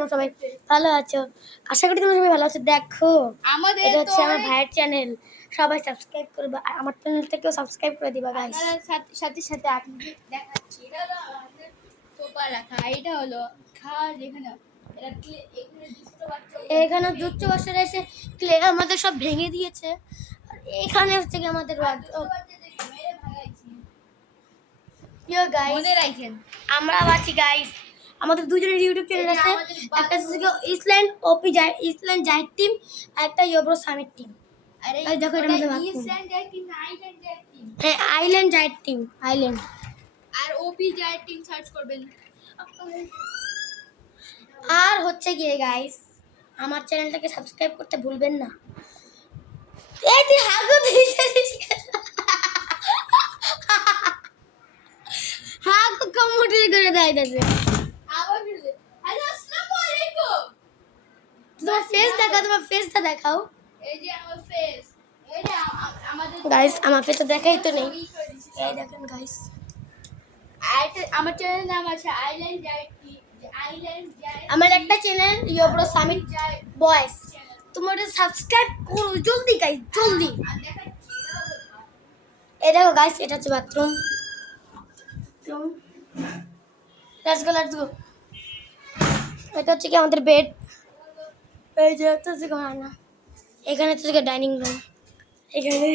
তোমরা সবাই ভালো আছো? আশা করি তোমরা সবাই ভালো আছো। দেখো আমাদের এটা হচ্ছে আমার ভাইয়ের চ্যানেল, সবাই সাবস্ক্রাইব করবে আর আমার চ্যানেলটাকেও সাবস্ক্রাইব করে দিবা গাইস। সাথে সাথে আপনি দেখাচ্ছি, এটা হলো আমাদের সোফা রাখা, এটা হলো খাট, এখানে এখানে দুচ্চ বাচ্চারা এসে ক্লে আমাদের সব ভেঙে দিয়েছে। আর এখানে হচ্ছে কি আমাদের আমরা আছি গাইস, আমাদের দুজনের ইউটিউব চ্যানেল আছে, একটা হচ্ছে ইসল্যান্ড ওপি যায়, ইসল্যান্ড জাহিদ টিম, আর একটা ইয়োব্রো সামিট টিম। আরে দেখো এটা আমাদের ইসল্যান্ড জাহিদ টিম না আইল্যান্ড জাহিদ টিম? হ্যাঁ আইল্যান্ড জাহিদ টিম, আইল্যান্ড। আর ওপি জাহিদ টিম সার্চ করবেন। আর হচ্ছে গিয়ে গাইস আমার চ্যানেলটাকে সাবস্ক্রাইব করতে ভুলবেন না। এই তুই হাগু দিছিস হাগু কমোডি করে দেয় দাদা। আবার বলে আরে আসসালামু আলাইকুম। তোমার ফেস দেখাও, তোমার ফেসটা দেখাও। এই যে আমার ফেস, এই যে আমাদের গাইস আমার ফেসটা দেখাই তো নেই, এই দেখেন গাইস। আমার চ্যানেলের নাম আছে island Zahid team, island Zahid. আমার একটা চ্যানেল ইয়োব্রো সামিট বয়েস, তোমরা সাবস্ক্রাইব করো জলদি গাইস, জলদি। এই দেখো গাইস এটা হচ্ছে বাথরুম। Let's go. এটা হচ্ছে কি আমাদের বেড, এই যে হচ্ছে ঘর না, এখানে হচ্ছে ডাইনিং রুম, এখানে